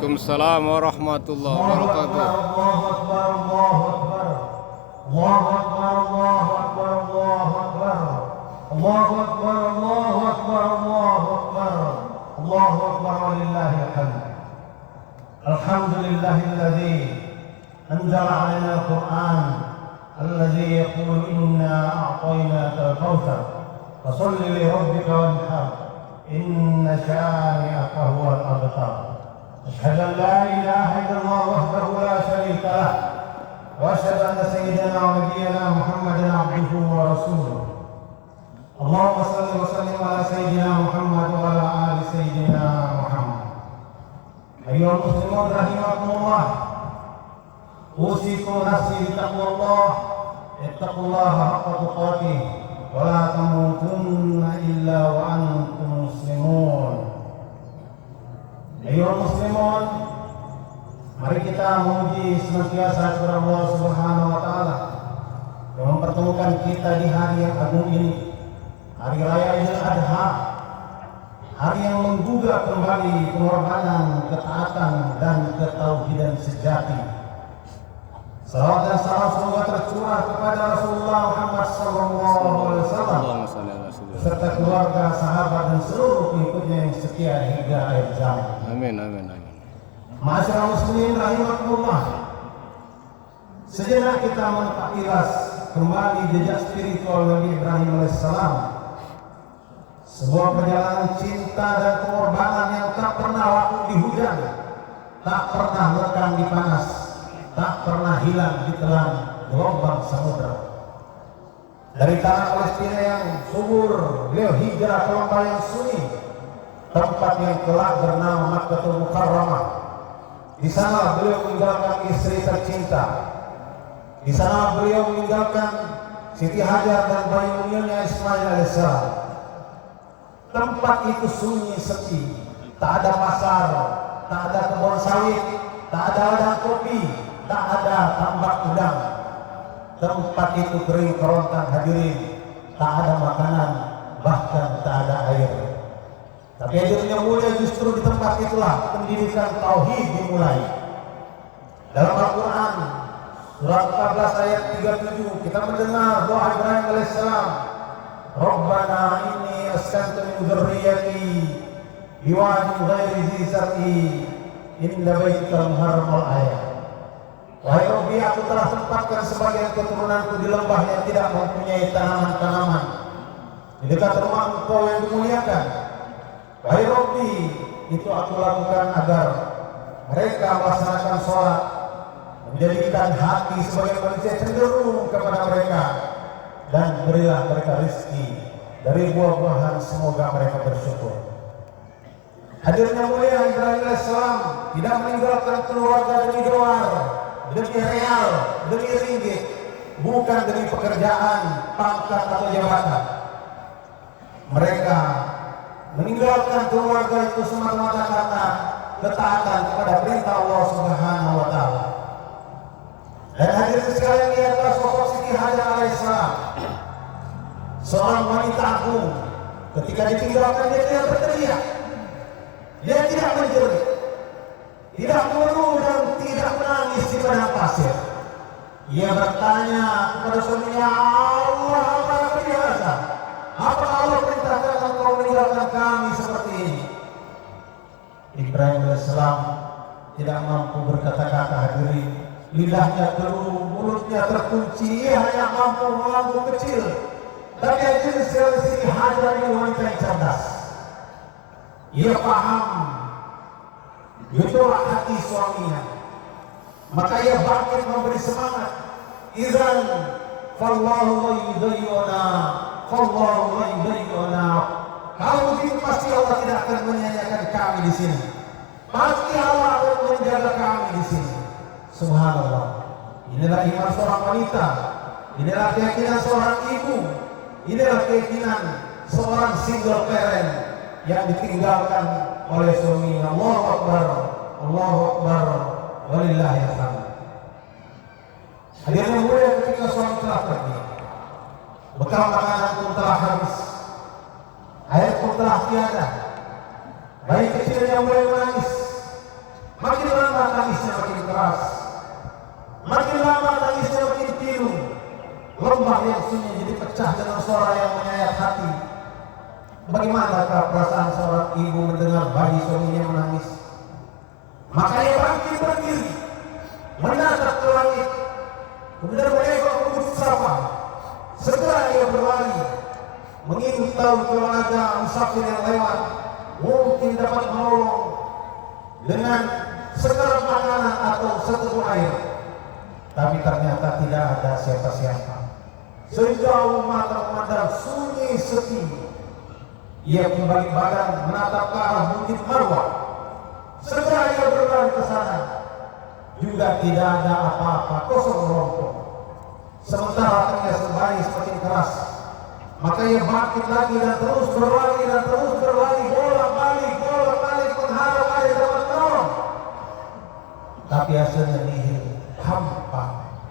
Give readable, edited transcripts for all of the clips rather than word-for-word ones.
Waalaikumsalam warahmatullahi wabarakatuh. Allahu Akbar, Allahu Akbar, Allahu Akbar, Allahu Akbar, Allahu Akbar, Allahu Akbar, Allahu Akbar, Allahu Akbar, Allahu Akbar, walillahil hamd. Alhamdulillahilladzi anzala 'alaina al-Qur'an alladzi yaqulu inna a'tainaka al-kautsar fasholli li rabbika wanhar inna shani'aka huwal abtar. أشهد أن لا إله إلا الله وحده لا شريك له وأشهد أن سيدنا ونبينا محمدا عبده ورسوله. اللهم صل وسلم على سيدنا محمد وعلى آل سيدنا محمد. أيها المسلمون رحمكم الله، أوصيكم نفسي بتقوى الله. اتقوا الله حق تقاته ولا تموتن إلا وأنتم مسلمون. Ayo muslimun, mari kita memuji senantiasa kepada Allah Subhanahu wa taala yang mempertemukan kita di hari yang agung ini, hari raya Idul Adha, hari yang menggugah kembali pengorbanan, ketaatan dan ketauhidan sejati. Salawat dan salam semoga tercurah kepada Rasulullah Muhammad SAW serta keluarga, sahabat dan seluruh pengikutnya yang setia hingga akhir zaman. Amin, amin, amin. Ma'asyiral muslimin rahimakumullah. Sejenak kita mentakbiras kembali jejak spiritual Nabi Ibrahim alaihissalam. Sebuah perjalanan cinta dan pengorbanan yang tak pernah laku di hujan, tak pernah lekang di panas, tak pernah hilang di telan gelombang samudra. Dari tanah Palestina yang subur, beliau hijrah ke lembah yang sunyi, tempat yang kelak bernama Makkahul Mukarramah. Di sana beliau meninggalkan istri tercinta. Di sana beliau meninggalkan Siti Hajar dan bayi mungilnya Ismail alaihissalam. Tempat itu sunyi sepi, tak ada pasar, tak ada kebun sawit, tak ada ladang kopi, tak ada tambak udang. Tempat itu kering kerontang hadirin, tak ada makanan, bahkan tak ada air. Tapi akhirnya mulia justru di tempat itulah pendidikan tauhid dimulai. Dalam Al-Quran surat 14 ayat 37 kita mendengar doa Ibrahim alaihissalam, Rabbana inni askantu min dzurriyyati biwadin ghairi dzi zar'i inda baitikal muharramal ayat. Wahai Rabbi, aku telah tempatkan sebagian keturunanku di lembah yang tidak mempunyai tanaman-tanaman di dekat rumah Engkau yang dimuliakan. Wahai Rabbi, itu aku lakukan agar mereka melaksanakan sholat, menjadikan hati sebagai manusia cenderung kepada mereka, dan berilah mereka rezeki dari buah-buahan, semoga mereka bersyukur. Hadirnya mulia Ibrahim alaihissalam tidak meninggalkan keluarga demi dolar, demi real, demi ringgit, bukan demi pekerjaan, pangkat atau jabatan. Mereka meninggalkan keluarga itu semata-mata karena ketaatan kepada perintah Allah Subhanahu wa taala. Dan hadirin sekalian, dia adalah sosok Siti Hajar alaihissalam, seorang wanita agung. Ketika ditinggalkan dia tidak berteriak, dia tidak menjerit, tidak mengeluh dan tidak menangis di padang pasir. Ia bertanya kepada suaminya, Allah, apa biasa? Apa Allah perintahkan engkau meninggalkan kami seperti ini? Ibrahim alaihissalam tidak mampu berkata-kata, hadirin. Lidahnya keluh, mulutnya terkunci, ia hanya mampu melambung kecil. Tapi hadirin sekalian, Siti Hajar ini wanita yang cerdas. Ia paham itulah hati suaminya, maka ia bangkit memberi semangat. Idzan fallahu la yudhi'una, fallahu la yudhi'una. Kalau begitu pasti Allah tidak akan menyanyiakan kami di sini. Pasti Allah akan menjaga kami di sini. Subhanallah. Inilah iman seorang wanita, inilah keyakinan seorang ibu, inilah keyakinan seorang single parent yang ditinggalkan oleh suami. Allahu Akbar, Allahu Akbar, walillahil hamd. Hadirin mulia, ketika suami telah pergi, bekal makanan pun telah habis, air pun telah tiada, bayi kecilnya mulai menangis. Maka tangisnya makin keras. Makin lama tangisnya makin pilu. Lembah yang sunyi jadi pecah dengan suara yang menyayat hati. Bagaimanakah perasaan seorang ibu mendengar bayi suaminya menangis? Maka ia bangkit berdiri, menatap ke langit, kemudian menengok ke Mustafa. Segera ia berlari, mengingat tahu keluarga musafir yang lewat mungkin dapat menolong dengan sekarang makanan atau seteguk air. Tapi ternyata tidak ada siapa-siapa. Sejauh mata memandang sunyi sepi, ia kembali badan menatap ke arah Bukit Marwah. Segera ia berlari ke sana, juga tidak ada apa-apa, kosong melompong. Sementara telinga bayi semakin keras, maka ia bangkit lagi dan terus berlari bolak-balik mengharap ada dapat menolong. Tapi hasilnya nihil, hampa,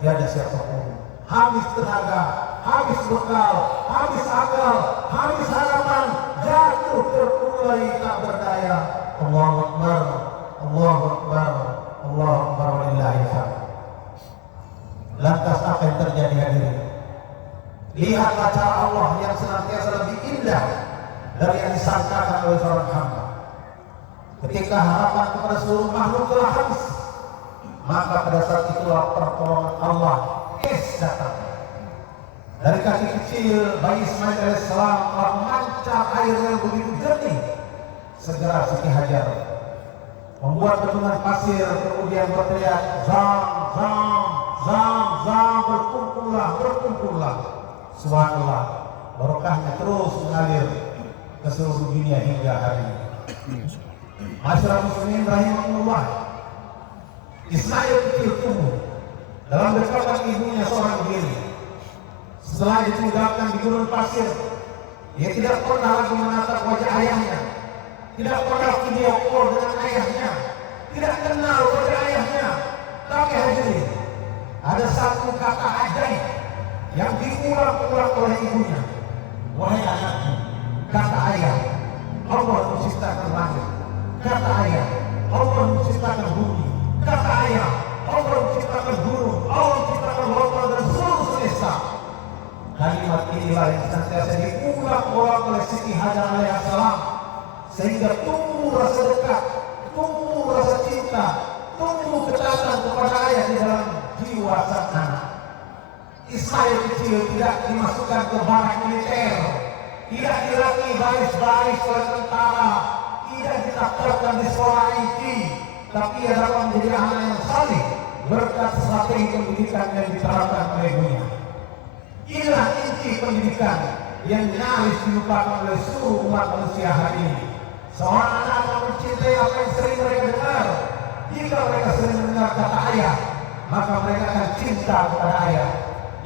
tiada siapapun. Habis tenaga, habis bekal, habis akal, habis harapan, jatuh terkulai tak berdaya. Allahu Akbar, Allahu Akbar, Allahu Akbar walillahil hamd. Lantas apa yang terjadi hadirin? Lihatlah cara Allah yang senantiasa lebih indah dari yang disangkakan oleh seorang hamba. Ketika harapan kepada seluruh makhluk telah habis, maka pada saat itulah pertolongan Allah datang. Dari kaki kecil bayi Ismail alaihissalam telah memancar air yang begitu jernih. Segera Siti Hajar membuat bendungan pasir, kemudian berteriak zam zam zam zam, berkumpullah. Subhanallah, barokahnya terus mengalir ke seluruh dunia hingga hari ini. Masyarakat muslimin rahimahullah, Ismail kecil tumbuh dalam dekapan ibunya seorang diri. Setelah ditinggalkan di gurun pasir, dia tidak pernah lagi menatap wajah ayahnya, tidak pernah video call dengan ayahnya, tidak kenal wajah ayahnya. Tapi hadirin, ada satu kata ajaib yang diulang-ulang oleh ibunya. Wahai anakku, kata ayah, Allah menciptakan langit. Kata ayah, Allah menciptakan bumi. Kata ayah, Allah menciptakan gunung, Allah menciptakan lautan dan seluruh semesta. Kalimat inilah yang senantiasa diulang-ulang oleh Siti Hajar alaihissalam, sehingga tumbuh rasa dekat, tumbuh rasa cinta, tumbuh ketaatan kepada ayah di dalam jiwa sang anak. Ismail kecil tidak dimasukkan ke barak militer, tidak dilatih baris-baris oleh tentara, tidak ditakdirkan di sekolah IT, tapi ia dapat menjadi anak yang saleh berkat strategi pendidikan yang diterapkan oleh ibunya. Inilah inti pendidikan yang nyaris dilupakan oleh seluruh umat manusia hari ini. Seorang anak yang mencintai apa yang sering mereka dengar. Jika mereka sering mendengar kata ayah, maka mereka akan cinta kepada ayah.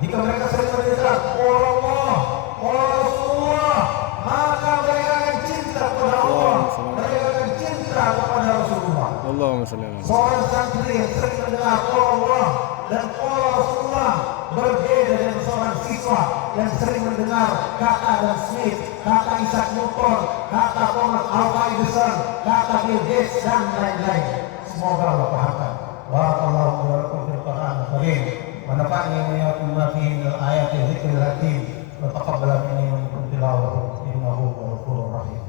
Jika mereka sering mendengar Allah, Rasulullah, maka mereka akan cinta kepada Allah. Mereka akan cinta kepada Rasulullah. Allahumma shalli ala Seorang santri yang sering mendengar Allah dan Rasulullah berbeda dengan seorang siswa yang sering mendengar kata Adam Smith, kata Isaac Newton, kata Thomas Alva Edison, kata Bill Gates dan lain-lain. Semoga Allah pahamkan. Barakallahu lakum fil Qur'an al-Karim wa nafa'ani wa iyyakum bima fihi min al-ayati wa dzikril hakim wa taqabbal minni wa minkum tilawatahu innahu ghafurur rahim.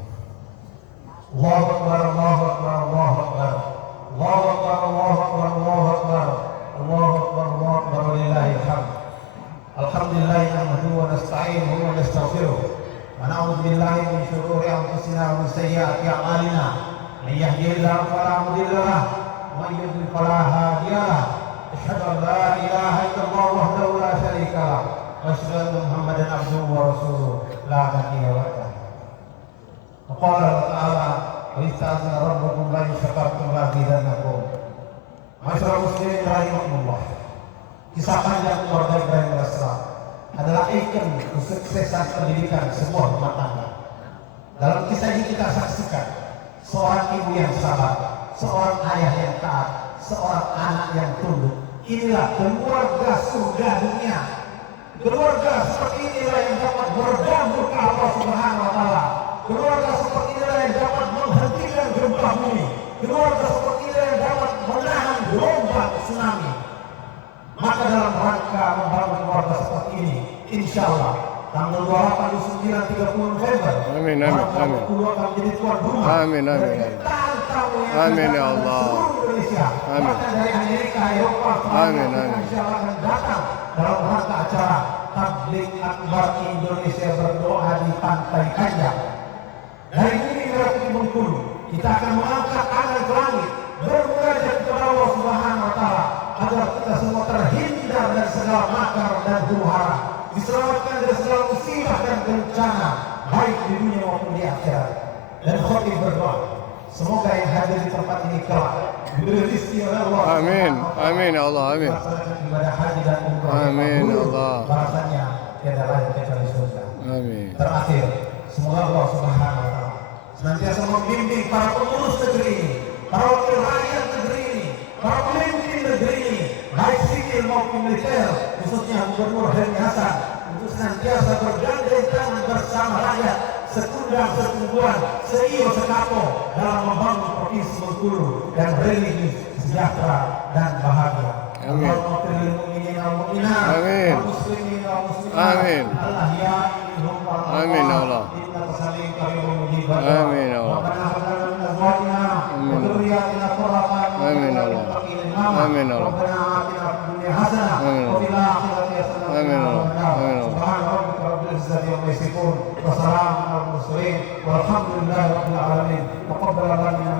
Allahu akbar, Allahu akbar, Allahu akbar. Allahu akbar, Allahu akbar, Allahu akbar. Allahu akbar, Allahu akbar walillahil hamd. Alhamdulillah nahmaduhu wa nasta'inuhu wa nastaghfiruh wa na'udzu billahi min shururi anfusina wa min sayyiati a'malina. Man yahdihillahu fala mudilla lahu wa man yudlil fala hadiya lahu. Asyhadu an la ilaha illallah wahdahu la syarika lahu wa asyhadu anna Muhammadan abduhu wa rasuluh la nabiyya ba'dahu. Qala Allah Ta'ala wa ista'adzana rabbukum la in syakartum la azidannakum. Masyarakat muslimin rahimahullah, kisah panjang keluarga Ibrahim alaihissalam adalah ikon kesuksesan pendidikan sebuah rumah tangga. Dalam kisah ini kita saksikan seorang ibu yang sabar, seorang ayah yang taat, seorang anak yang tunduk. Inilah keluarga surga dunia. Keluarga seperti inilah yang dapat berdamai ke Allah Subhanahu wa Ta'ala. Keluarga seperti inilah yang dapat menghentikan gempa bumi. Keluarga seperti inilah yang dapat menahan insyaallah tanggal 28, 29, 30 November. Amin, amin, amin. Akan menjadi tuan rumah. Amin, amin, amin. Amin, ya Allah. Indonesia. Amin. Bahkan dari Amerika, Eropa, Amin, amin. insyaallah akan datang dalam rangka acara Tabligh Akbar Indonesia berdoa di Pantai Kanjang. Dari ini Merah Putih Bengkulu, kita akan mengangkat tangan ke langit, bermunajat kepada Allah Subhanahu wa taala agar kita semua terhindar dari segala makar dan huru-hara, diselamatkan dari segala musibah dan bencana, baik di dunia maupun di akhirat. Dan khatib berdoa, semoga yang hadir di tempat ini kelak diberi rezeki oleh Allah. Amin, amin ya Allah, amin. Melaksanakan ibadah haji dan umrah. Amin, ya Allah. Bahasanya tiada lain kecuali surga. Amin. Terakhir, semoga Allah Subhanahu wa taala senantiasa membimbing para pengurus negeri ini, para wakil rakyat negeri ini, para pemimpin negeri ini, baik sipil maupun militer, khususnya Gubernur Helmi Hasan, untuk senantiasa bergandeng tangan bersama rakyat, sekundang sekungguan, seio sekapo dalam membangun provinsi Bengkulu dan religi sejahtera dan bahagia. Amin. Amin. Amin. Amin ya Allah. Amin ya Allah. Amin ya Allah. Amin ya Allah. Amin ya Allah. والسلام على المرسلين والحمد لله رب العالمين. تقبل الله منا